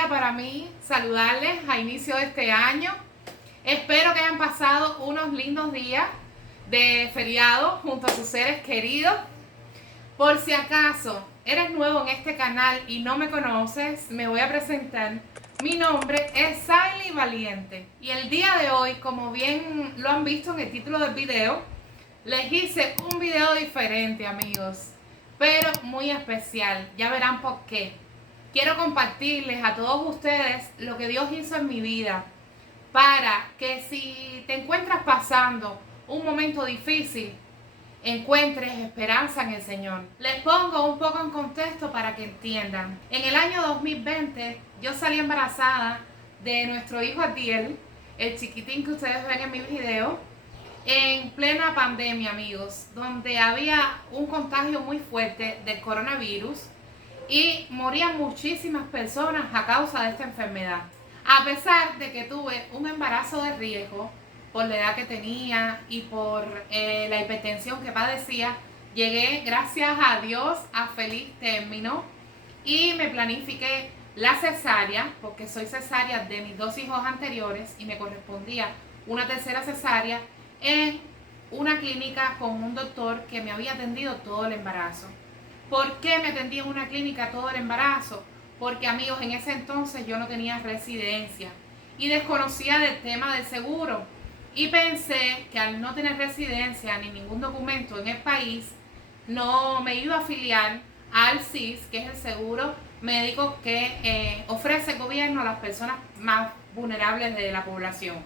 día para mí saludarles a inicio de este año. Espero que hayan pasado unos lindos días de feriado junto a sus seres queridos. Por si acaso eres nuevo en este canal y no me conoces, me voy a presentar. Mi nombre es Saily Valiente y el día de hoy, como bien lo han visto en el título del video, les hice un video diferente, amigos, pero muy especial. Ya verán por qué. Quiero compartirles a todos ustedes lo que Dios hizo en mi vida para que si te encuentras pasando un momento difícil, encuentres esperanza en el Señor. Les pongo un poco en contexto para que entiendan. En el año 2020 yo salí embarazada de nuestro hijo Adiel, el chiquitín que ustedes ven en mi video, en plena pandemia, amigos, donde había un contagio muy fuerte del coronavirus y morían muchísimas personas a causa de esta enfermedad. A pesar de que tuve un embarazo de riesgo por la edad que tenía y por la hipertensión que padecía, llegué, gracias a Dios, a feliz término y me planifiqué la cesárea, porque soy cesárea de mis dos hijos anteriores y me correspondía una tercera cesárea en una clínica con un doctor que me había atendido todo el embarazo. ¿Por qué me atendí en una clínica todo el embarazo? Porque, amigos, en ese entonces yo no tenía residencia y desconocía del tema del seguro. Y pensé que al no tener residencia ni ningún documento en el país, no me iba a afiliar al SIS, que es el seguro médico que ofrece el gobierno a las personas más vulnerables de la población.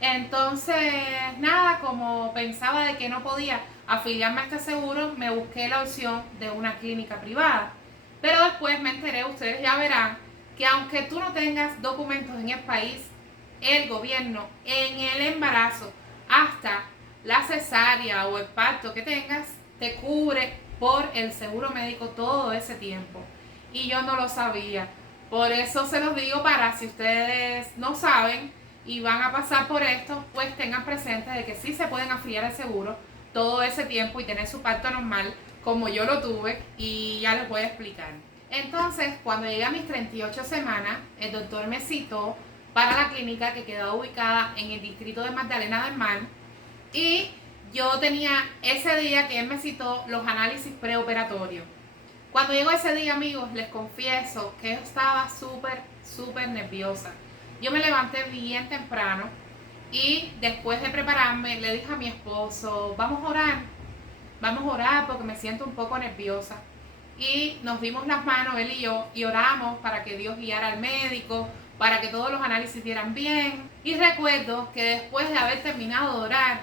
Entonces, nada, como pensaba de que no podía afiliarme a este seguro, me busqué la opción de una clínica privada. Pero después me enteré, ustedes ya verán, que aunque tú no tengas documentos en el país, el gobierno en el embarazo hasta la cesárea o el parto que tengas, te cubre por el seguro médico todo ese tiempo. Y yo no lo sabía. Por eso se los digo, para si ustedes no saben y van a pasar por esto, pues tengan presente de que sí se pueden afiliar al seguro todo ese tiempo y tener su parto normal como yo lo tuve, y ya les voy a explicar. Entonces, cuando llegué a mis 38 semanas, el doctor me citó para la clínica que quedaba ubicada en el distrito de Magdalena del Mar, y yo tenía ese día que él me citó los análisis preoperatorios. Cuando llegó ese día, amigos, les confieso que estaba súper nerviosa. Yo me levanté bien temprano y después de prepararme le dije a mi esposo, vamos a orar porque me siento un poco nerviosa. Y nos dimos las manos, él y yo, y oramos para que Dios guiara al médico, para que todos los análisis dieran bien. Y recuerdo que después de haber terminado de orar,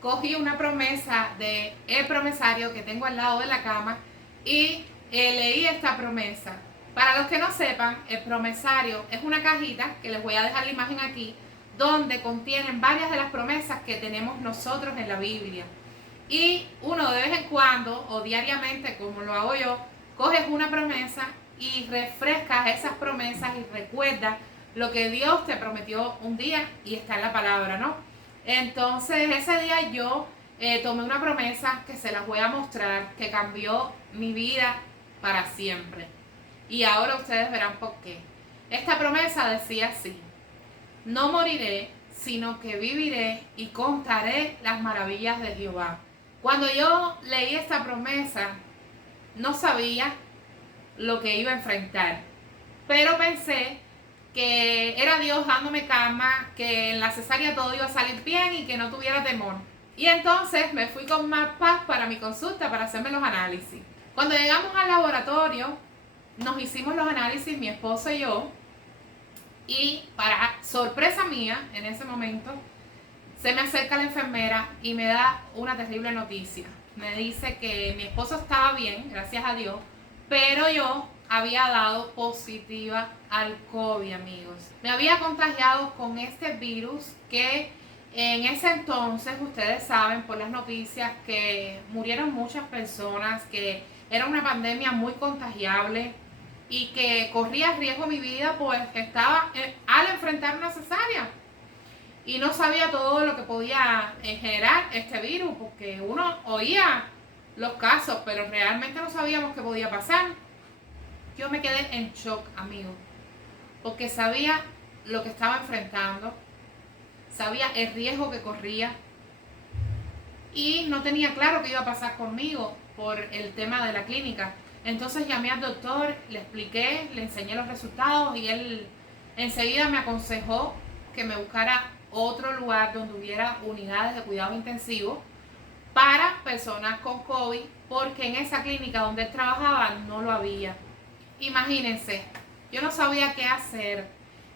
cogí una promesa del promesario que tengo al lado de la cama y leí esta promesa. Para los que no sepan, el promesario es una cajita, que les voy a dejar la imagen aquí, donde contienen varias de las promesas que tenemos nosotros en la Biblia. Y uno de vez en cuando, o diariamente, como lo hago yo, coges una promesa y refrescas esas promesas y recuerdas lo que Dios te prometió un día y está en la palabra, ¿no? Entonces ese día yo tomé una promesa que se las voy a mostrar, que cambió mi vida para siempre. Y ahora ustedes verán por qué. Esta promesa decía así: no moriré, sino que viviré y contaré las maravillas de Jehová. Cuando yo leí esta promesa, no sabía lo que iba a enfrentar, pero pensé que era Dios dándome calma, que en la cesárea todo iba a salir bien y que no tuviera temor. Y entonces me fui con más paz para mi consulta, para hacerme los análisis. Cuando llegamos al laboratorio, nos hicimos los análisis, mi esposo y yo, y para sorpresa mía, en ese momento, se me acerca la enfermera y me da una terrible noticia. Me dice que mi esposo estaba bien, gracias a Dios, pero yo había dado positiva al COVID, amigos. Me había contagiado con este virus que en ese entonces, ustedes saben por las noticias, que murieron muchas personas, que era una pandemia muy contagiable y que corría riesgo mi vida, pues estaba al enfrentar una cesárea. Y no sabía todo lo que podía generar este virus, porque uno oía los casos, pero realmente no sabíamos qué podía pasar. Yo me quedé en shock, amigos. porque sabía lo que estaba enfrentando, sabía el riesgo que corría y no tenía claro qué iba a pasar conmigo por el tema de la clínica. Entonces llamé al doctor, le expliqué, le enseñé los resultados y él enseguida me aconsejó que me buscara otro lugar donde hubiera unidades de cuidado intensivo para personas con COVID, porque en esa clínica donde él trabajaba no lo había. Imagínense, yo no sabía qué hacer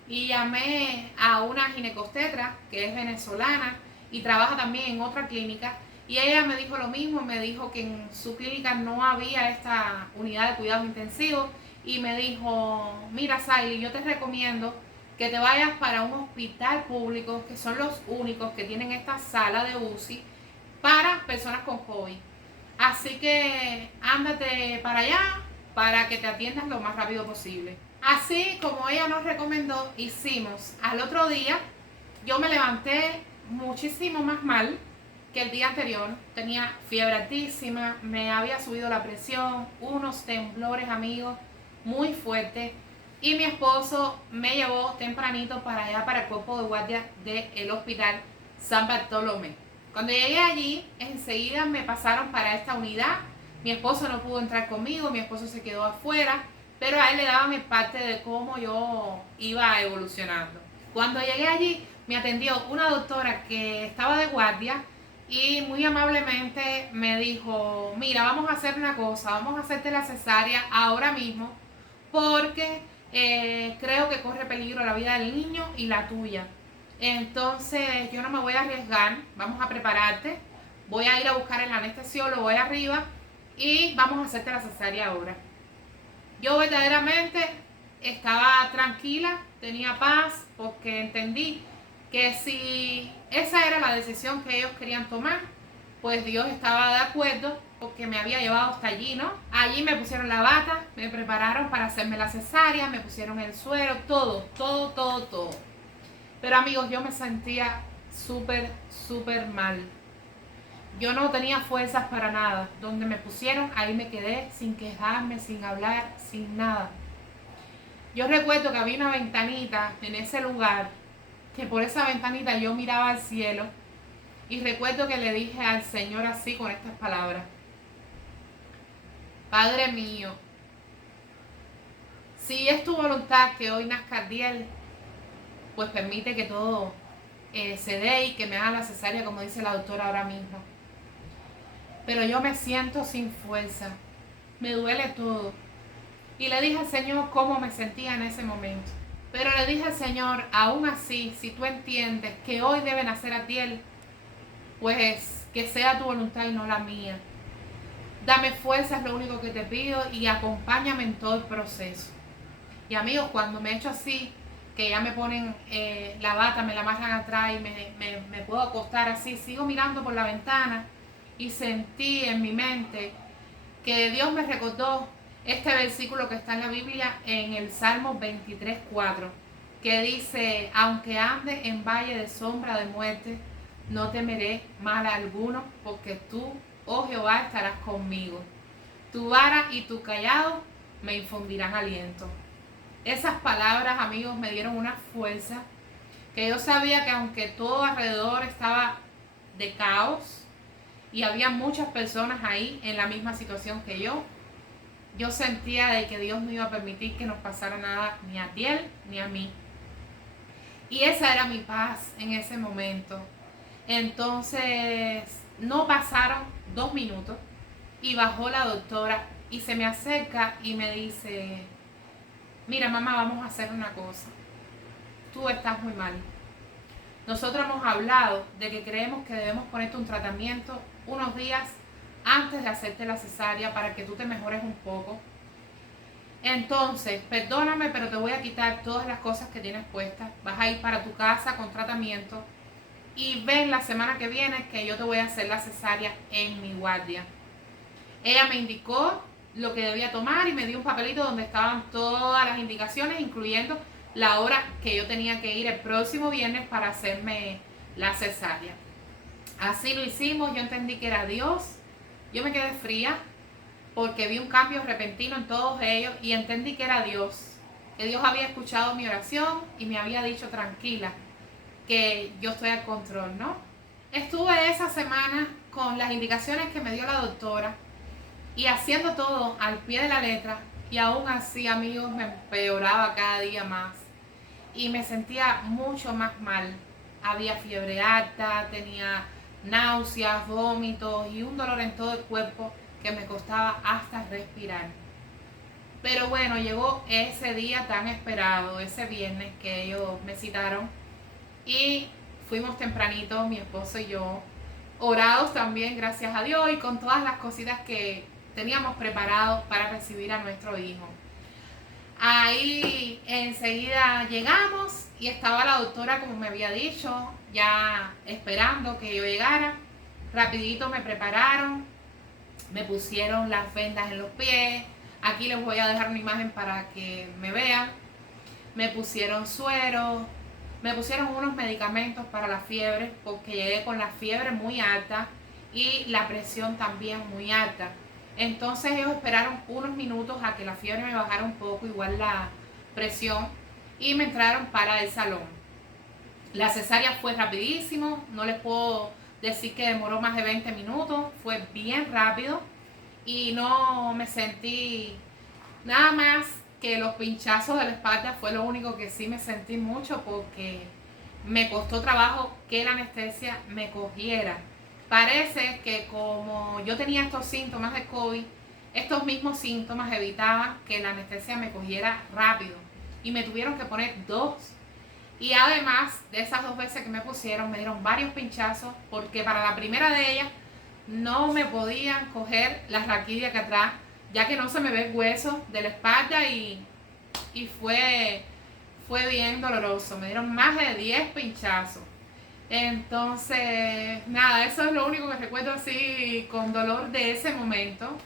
y llamé a una ginecostetra que es venezolana y trabaja también en otra clínica, y ella me dijo lo mismo, me dijo que en su clínica no había esta unidad de cuidados intensivos y me dijo, mira Saily, yo te recomiendo que te vayas para un hospital público, que son los únicos que tienen esta sala de UCI para personas con COVID. Así que ándate para allá para que te atiendas lo más rápido posible. Así como ella nos recomendó, hicimos. Al otro día yo me levanté muchísimo más mal que el día anterior. Tenía fiebre altísima, me había subido la presión, unos temblores, amigos, muy fuertes. Y mi esposo me llevó tempranito para allá, para el cuerpo de guardia del hospital San Bartolomé. Cuando llegué allí, enseguida me pasaron para esta unidad. Mi esposo no pudo entrar conmigo, mi esposo se quedó afuera, pero a él le daba mi parte de cómo yo iba evolucionando. Cuando llegué allí, me atendió una doctora que estaba de guardia y muy amablemente me dijo, mira, vamos a hacer una cosa, vamos a hacerte la cesárea ahora mismo porque creo que corre peligro la vida del niño y la tuya. Entonces yo no me voy a arriesgar, vamos a prepararte, voy a ir a buscar el anestesiólogo, voy arriba y vamos a hacerte la cesárea ahora. Yo verdaderamente estaba tranquila, tenía paz, porque entendí que si esa era la decisión que ellos querían tomar, pues Dios estaba de acuerdo, porque me había llevado hasta allí, ¿no? Allí me pusieron la bata, me prepararon para hacerme la cesárea, me pusieron el suero, todo. Pero amigos, yo me sentía súper mal. Yo no tenía fuerzas para nada. Donde me pusieron, ahí me quedé sin quejarme, sin hablar, sin nada. Yo recuerdo que había una ventanita en ese lugar, que por esa ventanita yo miraba al cielo, y recuerdo que le dije al Señor así con estas palabras: Padre mío, si es tu voluntad que hoy nazca Adiel, pues permite que todo se dé y que me haga la cesárea como dice la doctora ahora mismo. Pero yo me siento sin fuerza, me duele todo. Y le dije al Señor cómo me sentía en ese momento. Pero le dije al Señor, aún así, si tú entiendes que hoy debe nacer Adiel, pues que sea tu voluntad y no la mía. Dame fuerza, es lo único que te pido, y acompáñame en todo el proceso. Y amigos, cuando me echo así, que ya me ponen la bata, me la amarran atrás y me puedo acostar así, sigo mirando por la ventana y sentí en mi mente que Dios me recordó este versículo que está en la Biblia, en el Salmo 23:4, que dice: aunque ande en valle de sombra de muerte, no temeré mal alguno, porque tú, oh Jehová, estarás conmigo. Tu vara y tu cayado me infundirán aliento. Esas palabras, amigos, me dieron una fuerza, que yo sabía que aunque todo alrededor estaba de caos y había muchas personas ahí en la misma situación que yo sentía de que Dios no iba a permitir que nos pasara nada, ni a Adiel ni a mí. Y esa era mi paz en ese momento. Entonces no pasaron 2 minutos y bajó la doctora y se me acerca y me dice: mira mamá, vamos a hacer una cosa, tú estás muy mal. Nosotros hemos hablado de que creemos que debemos ponerte un tratamiento unos días antes de hacerte la cesárea para que tú te mejores un poco. Entonces, perdóname, pero te voy a quitar todas las cosas que tienes puestas. Vas a ir para tu casa con tratamiento y ven la semana que viene que yo te voy a hacer la cesárea en mi guardia. Ella me indicó lo que debía tomar y me dio un papelito donde estaban todas las indicaciones, incluyendo la hora que yo tenía que ir el próximo viernes para hacerme la cesárea. Así lo hicimos, yo entendí que era Dios. Yo me quedé fría porque vi un cambio repentino en todos ellos y entendí que era Dios. que Dios había escuchado mi oración y me había dicho tranquila, que yo estoy al control, ¿no? Estuve esa semana con las indicaciones que me dio la doctora y haciendo todo al pie de la letra, y aún así, amigos, me empeoraba cada día más y me sentía mucho más mal. Había fiebre alta, tenía náuseas, vómitos y un dolor en todo el cuerpo que me costaba hasta respirar. Pero bueno, llegó ese día tan esperado, ese viernes que ellos me citaron y fuimos tempranito, mi esposo y yo, orados también, gracias a Dios, y con todas las cositas que teníamos preparados para recibir a nuestro hijo. Ahí enseguida llegamos y estaba la doctora, como me había dicho, ya esperando que yo llegara. Rapidito me prepararon, me pusieron las vendas en los pies. Aquí les voy a dejar una imagen para que me vean. Me pusieron suero, me pusieron unos medicamentos para la fiebre, porque llegué con la fiebre muy alta y la presión también muy alta. Entonces ellos esperaron unos minutos a que la fiebre me bajara un poco, igual la presión, y me entraron para el salón. La cesárea fue rapidísimo, no les puedo decir que demoró más de 20 minutos, fue bien rápido y no me sentí nada más que los pinchazos de la espalda, fue lo único que sí me sentí mucho, porque me costó trabajo que la anestesia me cogiera. Parece que como yo tenía estos síntomas de COVID, estos mismos síntomas evitaban que la anestesia me cogiera rápido y me tuvieron que poner 2. Y además de esas 2 veces que me pusieron, me dieron varios pinchazos, porque para la primera de ellas no me podían coger la raquidia que atrás, ya que no se me ve el hueso de la espalda, y fue bien doloroso. Me dieron más de 10 pinchazos. Entonces, nada, eso es lo único que recuerdo así con dolor de ese momento.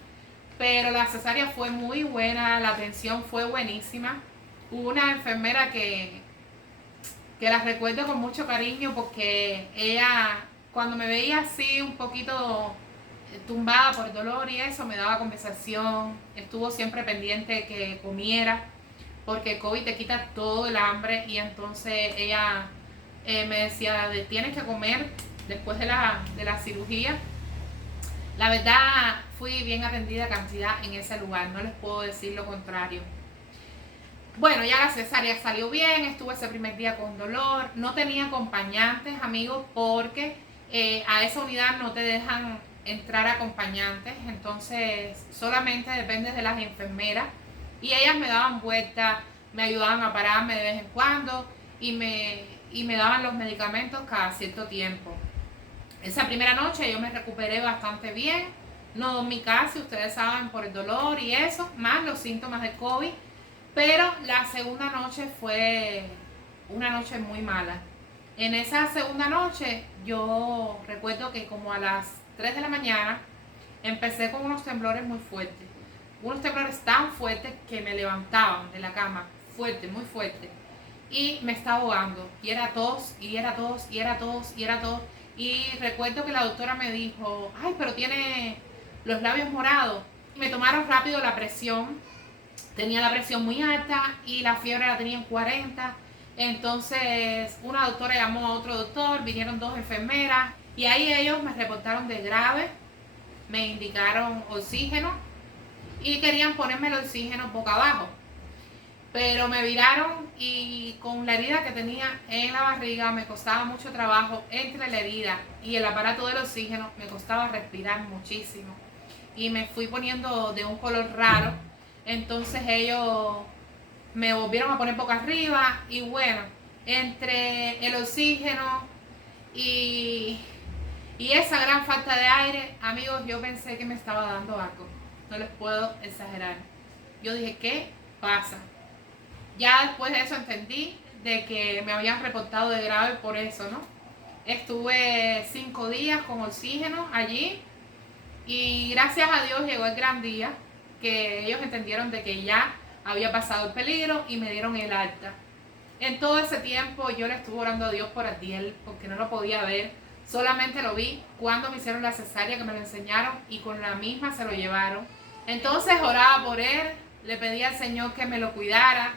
Pero la cesárea fue muy buena, la atención fue buenísima. Hubo una enfermera que la recuerdo con mucho cariño, porque ella, cuando me veía así un poquito tumbada por dolor y eso, me daba conversación, estuvo siempre pendiente que comiera, porque COVID te quita todo el hambre, y entonces ella me decía, tienes que comer después de la cirugía. La verdad, fui bien atendida cantidad en ese lugar, no les puedo decir lo contrario. Bueno, ya la cesárea salió bien, estuve ese primer día con dolor, no tenía acompañantes, amigos, porque a esa unidad no te dejan entrar acompañantes, entonces solamente depende de las enfermeras, y ellas me daban vueltas, me ayudaban a pararme de vez en cuando y me daban los medicamentos cada cierto tiempo. Esa primera noche yo me recuperé bastante bien, no dormí casi, ustedes saben, por el dolor y eso, más los síntomas de COVID, pero la segunda noche fue una noche muy mala. En esa segunda noche yo recuerdo que como a las 3 de la mañana empecé con unos temblores muy fuertes, unos temblores tan fuertes que me levantaban de la cama, fuerte, muy fuerte, y me estaba ahogando, y era tos, y era tos, y era tos, y era tos. Y recuerdo que la doctora me dijo, ay, pero tiene los labios morados. Me tomaron rápido la presión, tenía la presión muy alta y la fiebre la tenía en 40. Entonces una doctora llamó a otro doctor, vinieron 2 enfermeras y ahí ellos me reportaron de grave, me indicaron oxígeno y querían ponerme el oxígeno boca abajo. Pero me viraron, y con la herida que tenía en la barriga me costaba mucho trabajo, entre la herida y el aparato del oxígeno me costaba respirar muchísimo y me fui poniendo de un color raro. Entonces ellos me volvieron a poner boca arriba, y bueno, entre el oxígeno y esa gran falta de aire, amigos, yo pensé que me estaba dando algo, no les puedo exagerar. Yo dije, ¿qué pasa? Ya después de eso entendí de que me habían reportado de grave por eso, ¿no? Estuve 5 días con oxígeno allí, y gracias a Dios llegó el gran día, que ellos entendieron de que ya había pasado el peligro y me dieron el alta. En todo ese tiempo yo le estuve orando a Dios por Adiel, porque no lo podía ver, solamente lo vi cuando me hicieron la cesárea, que me lo enseñaron, y con la misma se lo llevaron. Entonces oraba por él, le pedía al Señor que me lo cuidara,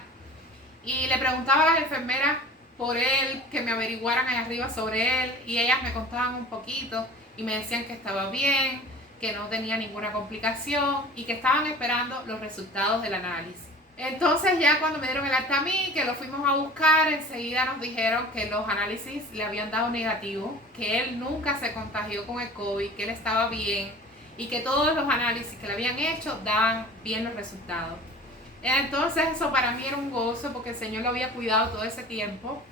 y le preguntaba a las enfermeras por él, que me averiguaran allá arriba sobre él, y ellas me contaban un poquito y me decían que estaba bien, que no tenía ninguna complicación y que estaban esperando los resultados del análisis. Entonces ya cuando me dieron el alta a mí, que lo fuimos a buscar, enseguida nos dijeron que los análisis le habían dado negativo, que él nunca se contagió con el COVID, que él estaba bien y que todos los análisis que le habían hecho daban bien los resultados. Entonces eso para mí era un gozo porque el Señor lo había cuidado todo ese tiempo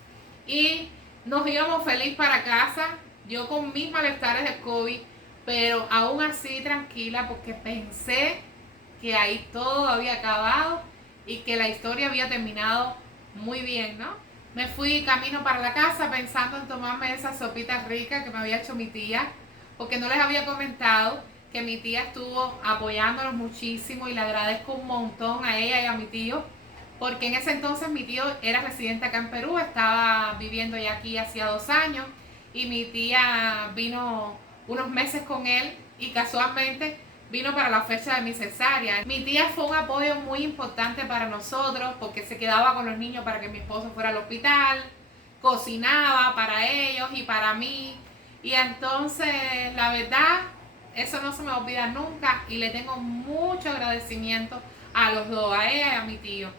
y nos íbamos feliz para casa, yo con mis malestares de COVID, pero aún así tranquila porque pensé que ahí todo había acabado y que la historia había terminado muy bien, ¿no? Me fui camino para la casa pensando en tomarme esa sopita rica que me había hecho mi tía, porque no les había comentado que mi tía estuvo apoyándonos muchísimo y le agradezco un montón a ella y a mi tío, porque en ese entonces mi tío era residente acá en Perú, estaba viviendo ya aquí hacía 2 años y mi tía vino unos meses con él y casualmente vino para la fecha de mi cesárea. Mi tía fue un apoyo muy importante para nosotros porque se quedaba con los niños para que mi esposo fuera al hospital, cocinaba para ellos y para mí. Y entonces, la verdad, eso no se me olvida nunca y le tengo mucho agradecimiento a los dos, a ella y a mi tío.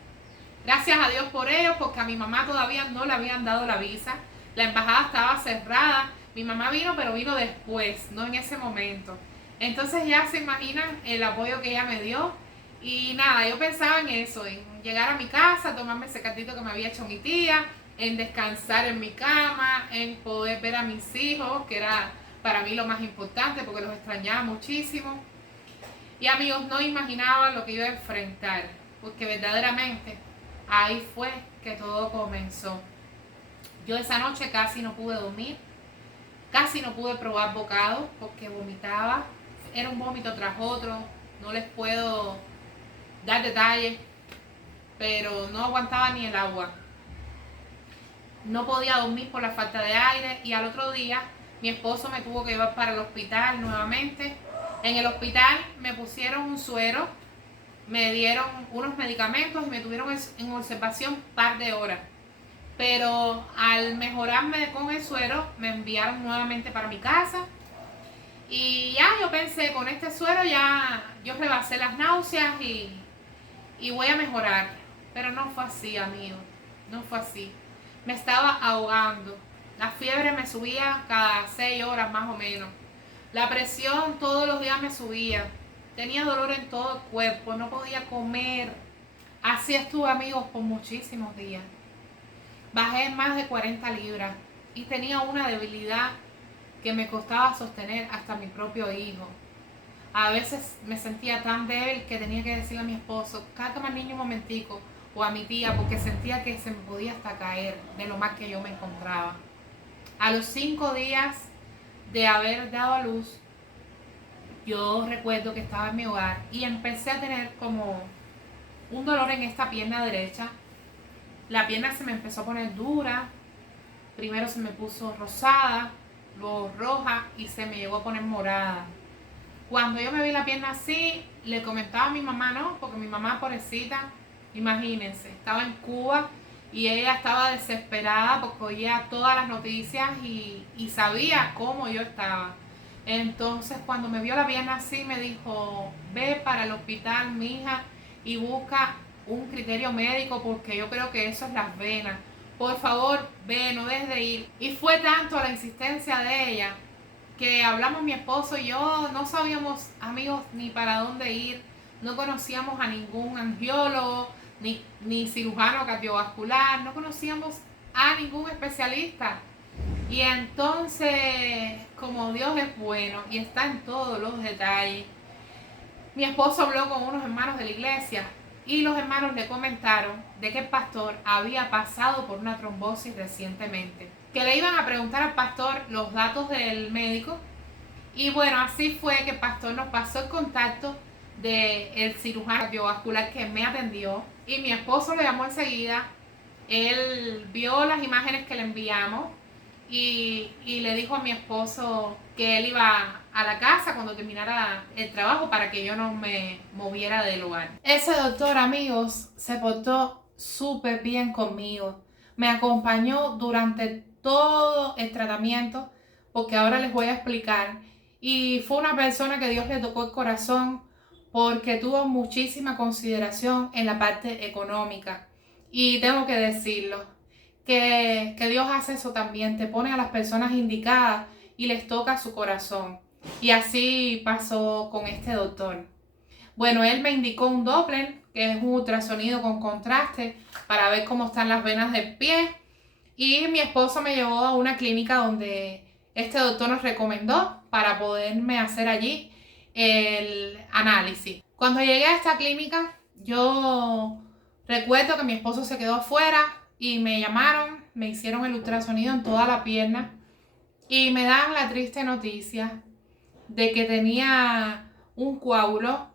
Gracias a Dios por ellos, porque a mi mamá todavía no le habían dado la visa. La embajada estaba cerrada. Mi mamá vino, pero vino después, no en ese momento. Entonces ya se imaginan el apoyo que ella me dio. Y nada, yo pensaba en eso, en llegar a mi casa, tomarme ese caldito que me había hecho mi tía, en descansar en mi cama, en poder ver a mis hijos, que era para mí lo más importante porque los extrañaba muchísimo. Y amigos, no imaginaba lo que iba a enfrentar, porque verdaderamente ahí fue que todo comenzó. Yo esa noche casi no pude dormir, casi no pude probar bocado porque vomitaba. Era un vómito tras otro, no les puedo dar detalles, pero no aguantaba ni el agua. No podía dormir por la falta de aire y al otro día mi esposo me tuvo que llevar para el hospital nuevamente. En el hospital me pusieron un suero, me dieron unos medicamentos y me tuvieron en observación un par de horas. Pero al mejorarme con el suero me enviaron nuevamente para mi casa. Y ya yo pensé, con este suero ya yo rebasé las náuseas y voy a mejorar. Pero no fue así, amigo. No fue así. Me estaba ahogando. La fiebre me subía cada 6 horas más o menos. La presión todos los días me subía. Tenía dolor en todo el cuerpo. No podía comer. Así estuve, amigos, por muchísimos días. Bajé más de 40 libras y tenía una debilidad que me costaba sostener hasta mi propio hijo. A veces me sentía tan débil que tenía que decirle a mi esposo, cárgame al niño un momentico, o a mi tía, porque sentía que se me podía hasta caer de lo mal que yo me encontraba. A los 5 días de haber dado a luz, yo recuerdo que estaba en mi hogar y empecé a tener como un dolor en esta pierna derecha. La pierna se me empezó a poner dura, primero se me puso rosada, luego roja y se me llegó a poner morada. Cuando yo me vi la pierna así, le comentaba a mi mamá, ¿no? Porque mi mamá, pobrecita, imagínense, estaba en Cuba y ella estaba desesperada porque oía todas las noticias y sabía cómo yo estaba. Entonces, cuando me vio la pierna así, me dijo, ve para el hospital, mija, y busca un criterio médico porque yo creo que eso es las venas. Por favor, ve, no dejes de ir. Y fue tanto la insistencia de ella que hablamos mi esposo y yo, no sabíamos, amigos, ni para dónde ir. No conocíamos a ningún angiólogo, ni cirujano cardiovascular, no conocíamos a ningún especialista. Y entonces, como Dios es bueno y está en todos los detalles, mi esposo habló con unos hermanos de la iglesia y los hermanos le comentaron de que el pastor había pasado por una trombosis recientemente, que le iban a preguntar al pastor los datos del médico. Y bueno, así fue que el pastor nos pasó el contacto del cirujano cardiovascular que me atendió y mi esposo le llamó enseguida. Él vio las imágenes que le enviamos y le dijo a mi esposo que él iba a la casa cuando terminara el trabajo para que yo no me moviera del lugar. Ese doctor, amigos, se portó súper bien conmigo. Me acompañó durante todo el tratamiento, porque ahora les voy a explicar. Y fue una persona que Dios le tocó el corazón porque tuvo muchísima consideración en la parte económica. Y tengo que decirlo, que Dios hace eso también, te pone a las personas indicadas y les toca su corazón. Y así pasó con este doctor. Bueno, él me indicó un Doppler, que es un ultrasonido con contraste para ver cómo están las venas del pie. Y mi esposo me llevó a una clínica donde este doctor nos recomendó para poderme hacer allí el análisis. Cuando llegué a esta clínica, yo recuerdo que mi esposo se quedó afuera y me llamaron, me hicieron el ultrasonido en toda la pierna y me dan la triste noticia de que tenía un coágulo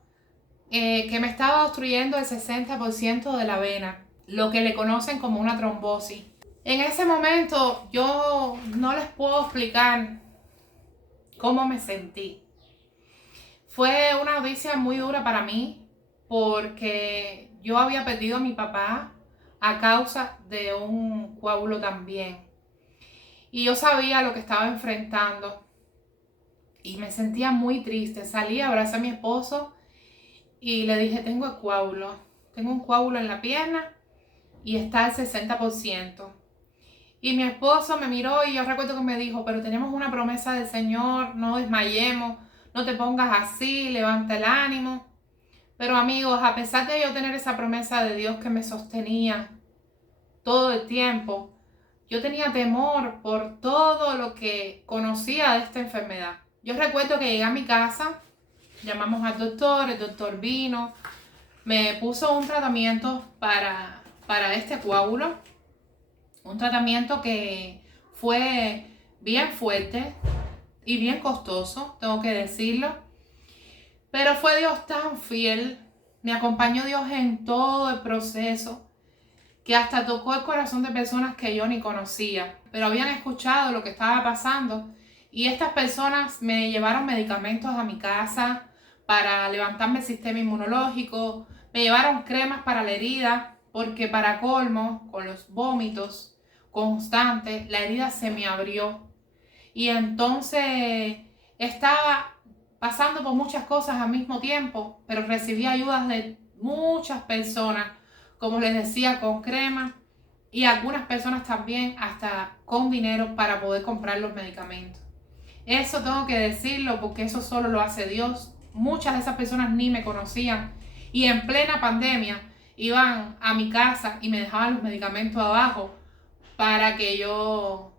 que me estaba obstruyendo el 60% de la vena, lo que le conocen como una trombosis. En ese momento yo no les puedo explicar cómo me sentí. Fue una noticia muy dura para mí porque yo había perdido a mi papá a causa de un coágulo también. Y yo sabía lo que estaba enfrentando y me sentía muy triste. Salí, abracé a mi esposo y le dije, tengo un coágulo en la pierna y está al 60%. Y mi esposo me miró y yo recuerdo que me dijo, pero tenemos una promesa del Señor, no desmayemos, no te pongas así, levanta el ánimo. Pero amigos, a pesar de yo tener esa promesa de Dios que me sostenía todo el tiempo, yo tenía temor por todo lo que conocía de esta enfermedad. Yo recuerdo que llegué a mi casa, llamamos al doctor, el doctor vino, me puso un tratamiento para este coágulo. Un tratamiento que fue bien fuerte y bien costoso, tengo que decirlo. Pero fue Dios tan fiel, me acompañó Dios en todo el proceso, que hasta tocó el corazón de personas que yo ni conocía, pero habían escuchado lo que estaba pasando. Y estas personas me llevaron medicamentos a mi casa para levantarme el sistema inmunológico, me llevaron cremas para la herida, porque para colmo, con los vómitos constantes, la herida se me abrió. Y entonces estaba pasando por muchas cosas al mismo tiempo, pero recibí ayudas de muchas personas, como les decía, con crema y algunas personas también hasta con dinero para poder comprar los medicamentos. Eso tengo que decirlo porque eso solo lo hace Dios. Muchas de esas personas ni me conocían y en plena pandemia iban a mi casa y me dejaban los medicamentos abajo para que yo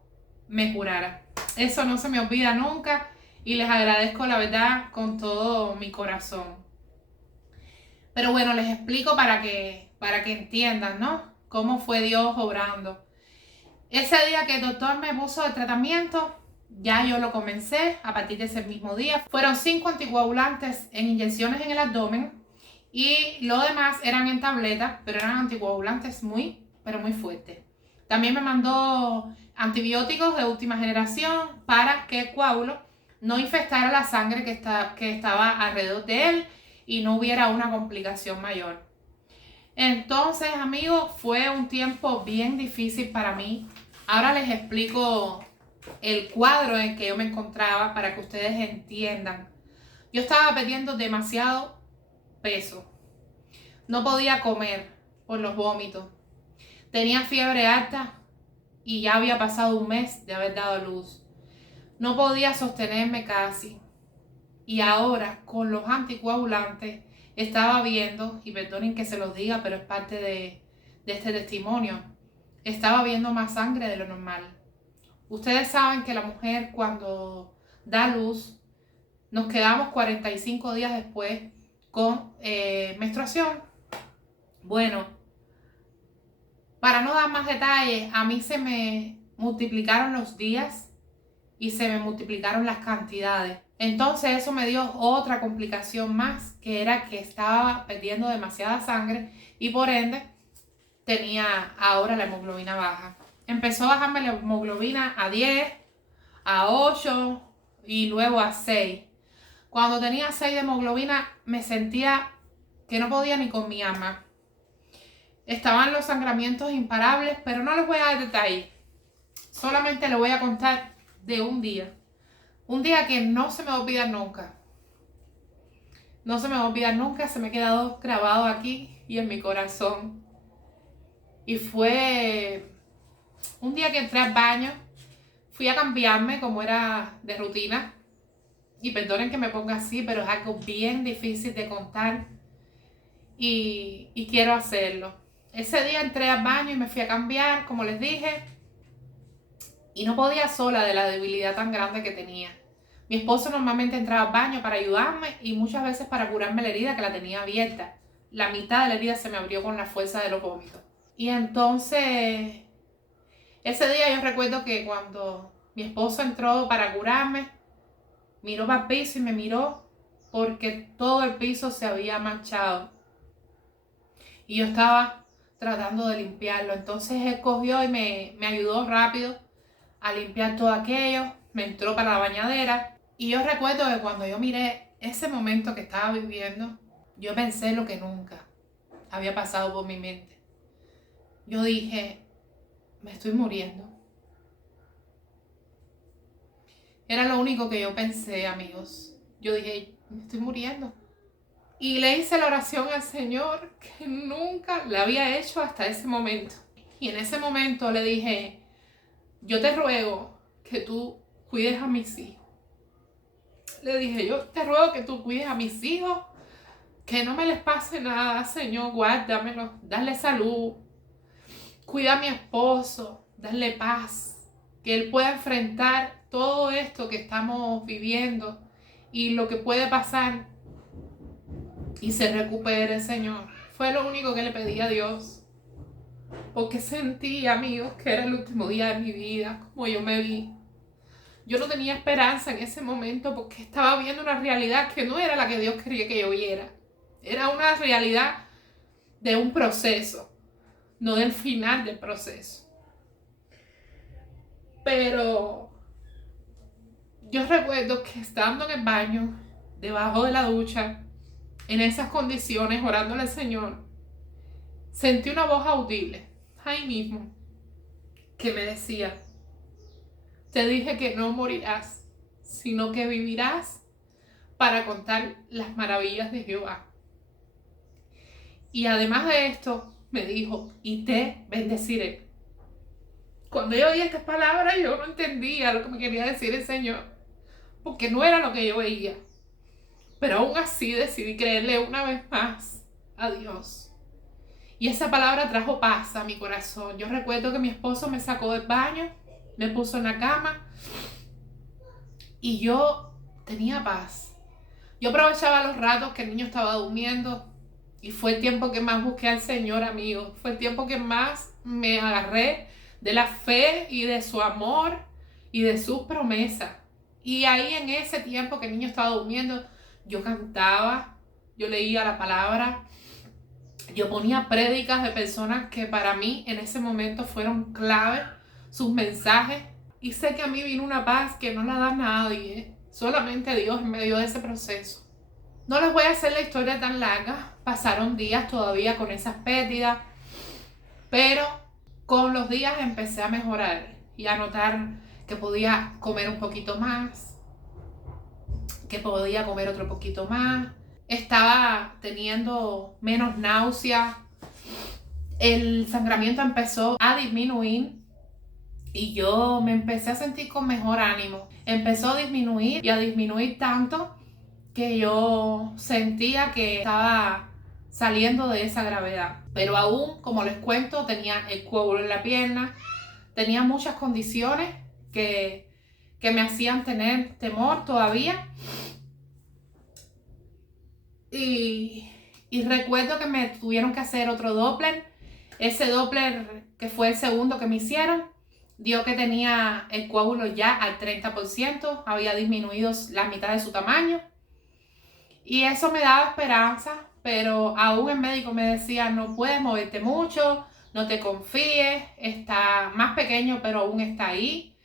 me curara. Eso no se me olvida nunca y les agradezco la verdad con todo mi corazón. Pero bueno, les explico para que entiendan, ¿no? Cómo fue Dios obrando. Ese día que el doctor me puso el tratamiento, ya yo lo comencé a partir de ese mismo día. Fueron 5 anticoagulantes en inyecciones en el abdomen y lo demás eran en tabletas, pero eran anticoagulantes muy fuertes. También me mandó antibióticos de última generación para que el coágulo no infectara la sangre que estaba alrededor de él y no hubiera una complicación mayor. Entonces, amigos, fue un tiempo bien difícil para mí. Ahora les explico el cuadro en que yo me encontraba para que ustedes entiendan. Yo estaba perdiendo demasiado peso. No podía comer por los vómitos. Tenía fiebre alta y ya había pasado un mes de haber dado a luz. No podía sostenerme casi. Y ahora, con los anticoagulantes, estaba viendo, y perdonen que se los diga, pero es parte de este testimonio, estaba viendo más sangre de lo normal. Ustedes saben que la mujer cuando da luz, nos quedamos 45 días después con menstruación. Bueno, para no dar más detalles, a mí se me multiplicaron los días y se me multiplicaron las cantidades. Entonces eso me dio otra complicación más, que era que estaba perdiendo demasiada sangre y por ende tenía ahora la hemoglobina baja. Empezó a bajarme la hemoglobina a 10, a 8 y luego a 6. Cuando tenía 6 de hemoglobina me sentía que no podía ni con mi ama. estaban los sangramientos imparables, pero no les voy a dar detalles. Solamente les voy a contar de un día. Un día que no se me va a olvidar nunca. No se me va a olvidar nunca, se me ha quedado grabado aquí y en mi corazón. Y fue un día que entré al baño, fui a cambiarme como era de rutina. Y perdonen que me ponga así, pero es algo bien difícil de contar. Y quiero hacerlo. Ese día entré al baño y me fui a cambiar, como les dije. Y no podía sola de la debilidad tan grande que tenía. Mi esposo normalmente entraba al baño para ayudarme y muchas veces para curarme la herida que la tenía abierta. La mitad de la herida se me abrió con la fuerza de los vómitos. Y entonces, ese día yo recuerdo que cuando mi esposo entró para curarme, miró para el piso y me miró porque todo el piso se había manchado. Y yo estaba tratando de limpiarlo. Entonces él cogió y me ayudó rápido a limpiar todo aquello. Me entró para la bañadera. Y yo recuerdo que cuando yo miré ese momento que estaba viviendo, yo pensé lo que nunca había pasado por mi mente. Yo dije, me estoy muriendo. Era lo único que yo pensé, amigos. Yo dije, me estoy muriendo. Y le hice la oración al Señor que nunca la había hecho hasta ese momento. Y en ese momento le dije, yo te ruego que tú cuides a mis hijos. Le dije, yo te ruego que tú cuides a mis hijos, que no me les pase nada, Señor, guárdamelos, dale salud, cuida a mi esposo, dale paz, que él pueda enfrentar todo esto que estamos viviendo y lo que puede pasar y se recupere, Señor. Fue lo único que le pedí a Dios, porque sentí, amigos, que era el último día de mi vida, como yo me vi. Yo no tenía esperanza en ese momento porque estaba viendo una realidad que no era la que Dios quería que yo viera. Era una realidad de un proceso, no del final del proceso. Pero yo recuerdo que estando en el baño, debajo de la ducha, en esas condiciones, orándole al Señor, sentí una voz audible, ahí mismo, que me decía, te dije que no morirás, sino que vivirás para contar las maravillas de Jehová. Y además de esto, me dijo, y te bendeciré. Cuando yo oí estas palabras, yo no entendía lo que me quería decir el Señor, porque no era lo que yo veía. Pero aún así decidí creerle una vez más a Dios. Y esa palabra trajo paz a mi corazón. Yo recuerdo que mi esposo me sacó del baño, me puso en la cama y yo tenía paz. Yo aprovechaba los ratos que el niño estaba durmiendo y fue el tiempo que más busqué al Señor, amigos. Fue el tiempo que más me agarré de la fe y de su amor y de sus promesas. Y ahí en ese tiempo que el niño estaba durmiendo, yo cantaba, yo leía la palabra, yo ponía prédicas de personas que para mí en ese momento fueron clave, sus mensajes. Y sé que a mí vino una paz que no la da nadie, solamente Dios en medio de ese proceso. No les voy a hacer la historia tan larga, pasaron días todavía con esas pérdidas, pero con los días empecé a mejorar y a notar que podía comer un poquito más, que podía comer otro poquito más, estaba teniendo menos náuseas, el sangramiento empezó a disminuir y yo me empecé a sentir con mejor ánimo. Empezó a disminuir y a disminuir tanto que yo sentía que estaba saliendo de esa gravedad. Pero aún, como les cuento, tenía el coágulo en la pierna, tenía muchas condiciones que me hacían tener temor todavía. Y recuerdo que me tuvieron que hacer otro Doppler. Ese Doppler, que fue el segundo que me hicieron, dio que tenía el coágulo ya al 30%, había disminuido la mitad de su tamaño. Y eso me daba esperanza, pero aún el médico me decía, no puedes moverte mucho, no te confíes, está más pequeño, pero aún está ahí.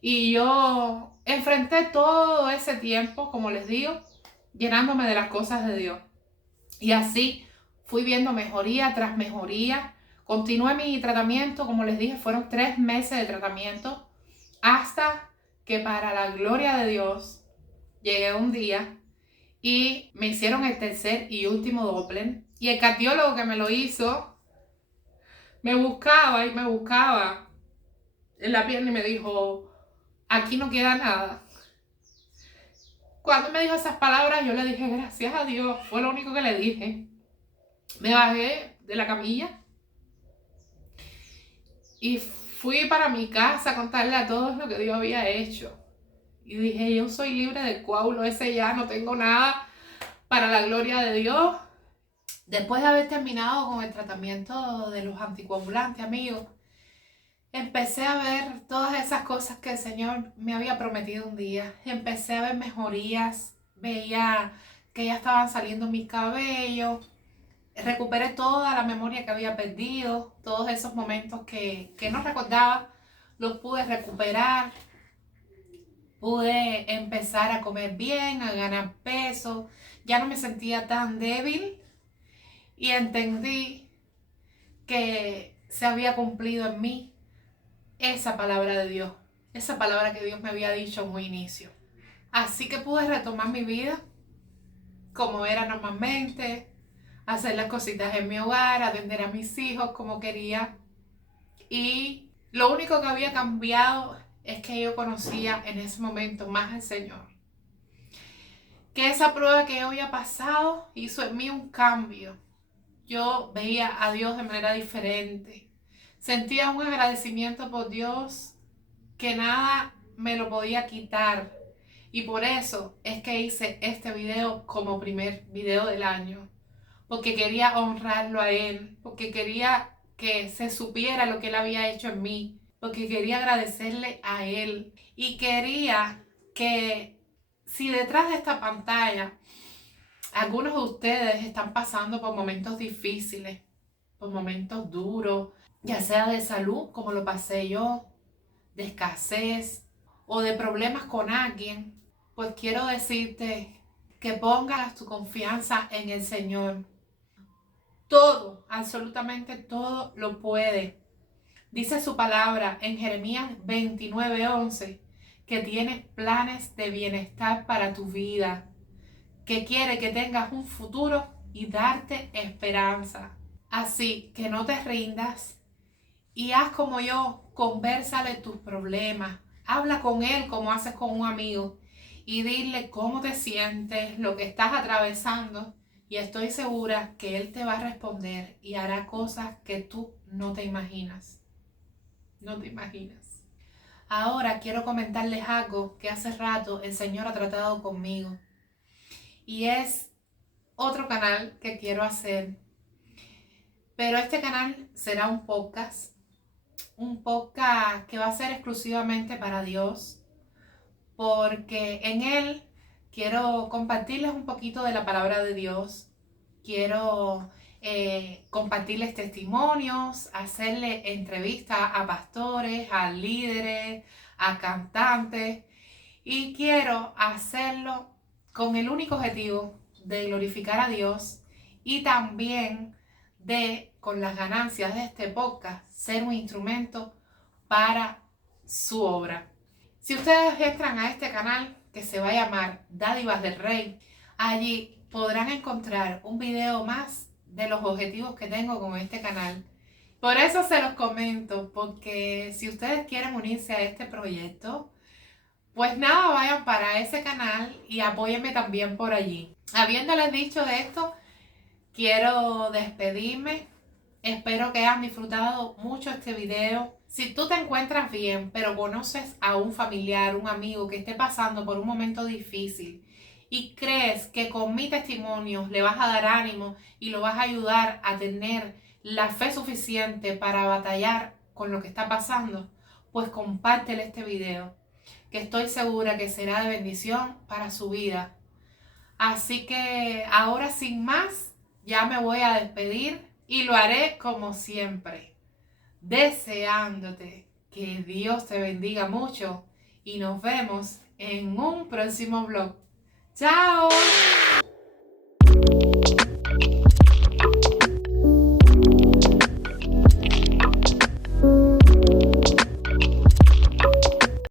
Y yo enfrenté todo ese tiempo, como les digo, llenándome de las cosas de Dios. Y así fui viendo mejoría tras mejoría. Continué mi tratamiento, como les dije, fueron 3 meses de tratamiento, hasta que para la gloria de Dios llegué un día y me hicieron el tercer y último Doppler. Y el cardiólogo que me lo hizo me buscaba y me buscaba en la pierna y me dijo: aquí no queda nada. Cuando me dijo esas palabras, yo le dije: gracias a Dios. Fue lo único que le dije. Me bajé de la camilla y fui para mi casa a contarle a todos lo que Dios había hecho. Y dije: yo soy libre del coágulo ese ya, no tengo nada, para la gloria de Dios. Después de haber terminado con el tratamiento de los anticoagulantes, amigos, empecé a ver todas esas cosas que el Señor me había prometido un día. Empecé a ver mejorías, veía que ya estaban saliendo mis cabellos. Recuperé toda la memoria que había perdido, todos esos momentos que no recordaba, los pude recuperar. Pude empezar a comer bien, a ganar peso, ya no me sentía tan débil y entendí que se había cumplido en mí esa palabra de Dios, esa palabra que Dios me había dicho en un inicio. Así que pude retomar mi vida como era normalmente, hacer las cositas en mi hogar, atender a mis hijos como quería. Y lo único que había cambiado es que yo conocía en ese momento más al Señor. Que esa prueba que yo había pasado hizo en mí un cambio. Yo veía a Dios de manera diferente. Sentía un agradecimiento por Dios que nada me lo podía quitar. Y por eso es que hice este video como primer video del año. Porque quería honrarlo a Él. Porque quería que se supiera lo que Él había hecho en mí. Porque quería agradecerle a Él. Y quería que, si detrás de esta pantalla algunos de ustedes están pasando por momentos difíciles, por momentos duros, ya sea de salud, como lo pasé yo, de escasez o de problemas con alguien, pues quiero decirte que pongas tu confianza en el Señor. Todo, absolutamente todo lo puede. Dice su palabra en Jeremías 29:11 que tiene planes de bienestar para tu vida, que quiere que tengas un futuro y darte esperanza. Así que no te rindas y haz como yo, convérsale tus problemas, habla con él como haces con un amigo y dile cómo te sientes, lo que estás atravesando, y estoy segura que él te va a responder y hará cosas que tú no te imaginas. No te imaginas. Ahora quiero comentarles algo que hace rato el Señor ha tratado conmigo. Y es otro canal que quiero hacer. Pero este canal será un podcast que va a ser exclusivamente para Dios, porque en él quiero compartirles un poquito de la palabra de Dios. Quiero compartirles testimonios, hacerle entrevistas a pastores, a líderes, a cantantes, y quiero hacerlo con el único objetivo de glorificar a Dios y también de, con las ganancias de este podcast, ser un instrumento para su obra. Si ustedes entran a este canal, que se va a llamar Dádivas del Rey, allí podrán encontrar un video más de los objetivos que tengo con este canal. Por eso se los comento, porque si ustedes quieren unirse a este proyecto, pues nada, vayan para ese canal y apóyenme también por allí. Habiéndoles dicho de esto, quiero despedirme. Espero que hayan disfrutado mucho este video. Si tú te encuentras bien, pero conoces a un familiar, un amigo que esté pasando por un momento difícil y crees que con mi testimonio le vas a dar ánimo y lo vas a ayudar a tener la fe suficiente para batallar con lo que está pasando, pues compártele este video, que estoy segura que será de bendición para su vida. Así que ahora, sin más, ya me voy a despedir y lo haré como siempre, deseándote que Dios te bendiga mucho y nos vemos en un próximo vlog. ¡Chao!